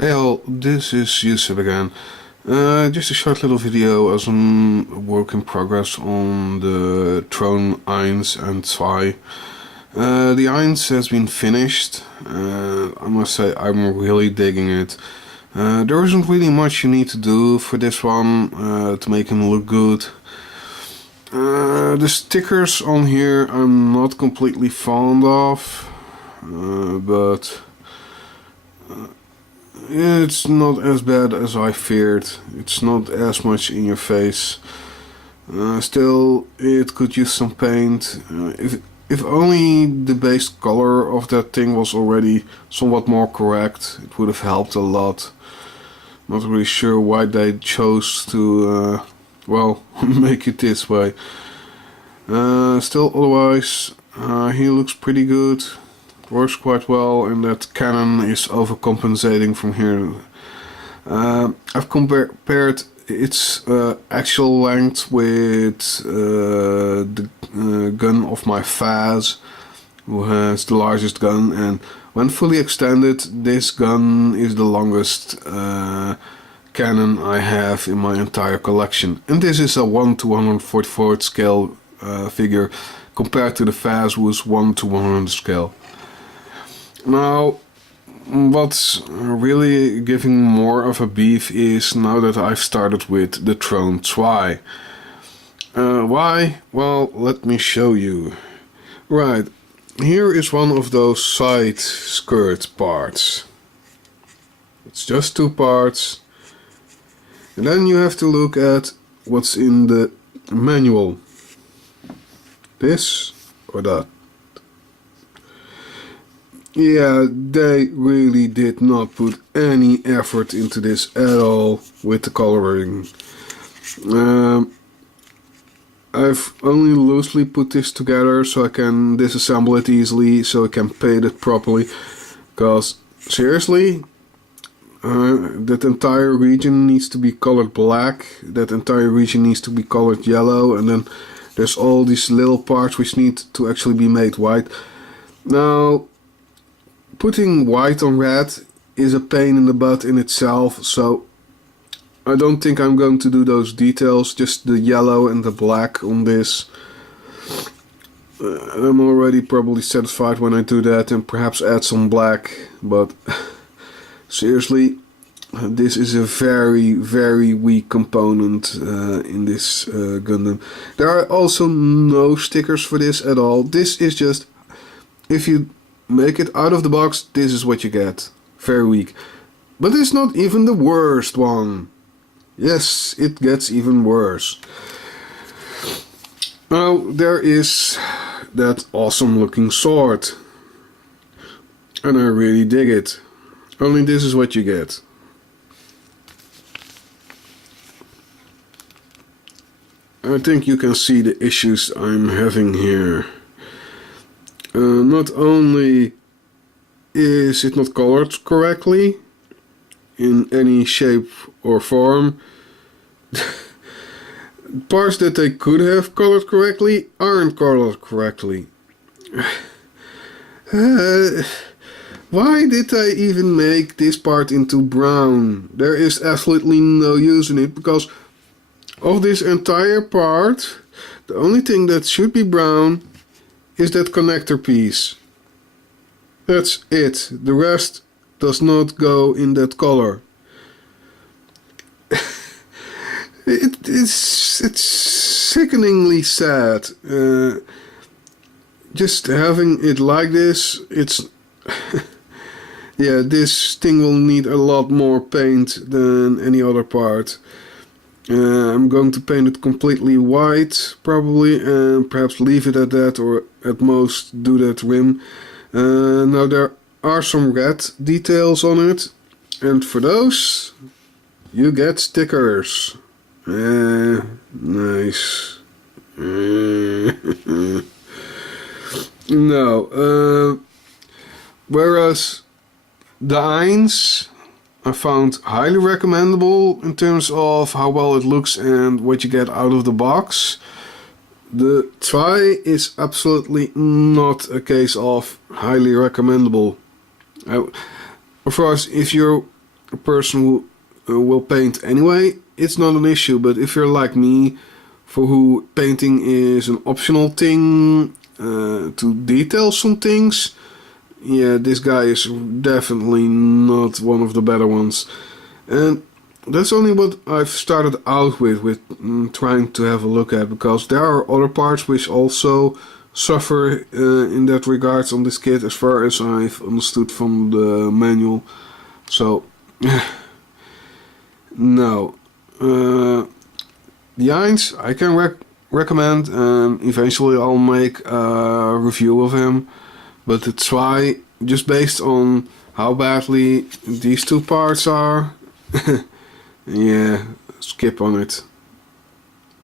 Hey all, this is Eucep again. Just a short little video as a work in progress on the Throne Eins and Zwei. The Eins has been finished. I must say I'm really digging it. There isn't really much you need to do for this one to make him look good. The stickers on here I'm not completely fond of, but it's not as bad as I feared. It's not as much in your face. Still, it could use some paint. If only the base color of that thing was already somewhat more correct, it would have helped a lot. Not really sure why they chose to, well, make it this way. Still, otherwise, he looks pretty good. Works quite well, and that cannon is overcompensating from here. I've compared its actual length with the gun of my Faz, who has the largest gun, and when fully extended, this gun is the longest cannon I have in my entire collection. And this is a 1:144 scale figure compared to the Faz, who is 1:100 scale. Now, what's really giving more of a beef is now that I've started with the Throne Zwei. Why? Well, let me show you. Right, here is one of those side skirt parts. It's just two parts. And then you have to look at what's in the manual. This or that. Yeah, they really did not put any effort into this at all with the coloring. I've only loosely put this together so I can disassemble it easily, so I can paint it properly. Because, seriously, that entire region needs to be colored black, that entire region needs to be colored yellow, and then there's all these little parts which need to actually be made white. Now, putting white on red is a pain in the butt in itself, so I don't think I'm going to do those details, just the yellow and the black on this. I'm already probably satisfied when I do that and perhaps add some black, but seriously, this is a very, very weak component in this Gundam. There are also no stickers for this at all. This is just, if you make it out of the box, this is what you get. Very weak. But it's not even the worst one. Yes, it gets even worse. Now, there is that awesome looking sword. And I really dig it. Only this is what you get. I think you can see the issues I'm having here. Not only is it not colored correctly in any shape or form, parts that they could have colored correctly aren't colored correctly. Why did I even make this part into brown? There is absolutely no use in it, because of this entire part, the only thing that should be brown is that connector piece. That's it. The rest does not go in that color. It's sickeningly sad. Just having it like this, it's yeah, this thing will need a lot more paint than any other part. I'm going to paint it completely white, probably, and perhaps leave it at that, or at most do that rim. Now there are some red details on it, and for those you get stickers. Nice. No, whereas the Eins I found highly recommendable in terms of how well it looks and what you get out of the box. The Zwei is absolutely not a case of highly recommendable. Of course, if you're a person who will paint anyway, it's not an issue. But if you're like me, for who painting is an optional thing to detail some things, yeah, this guy is definitely not one of the better ones. And that's only what I've started out with trying to have a look at, because there are other parts which also suffer in that regards on this kit, as far as I've understood from the manual. So, no. The Eins I can recommend, and eventually I'll make a review of him. But the Zwei, just based on how badly these two parts are, yeah, skip on it.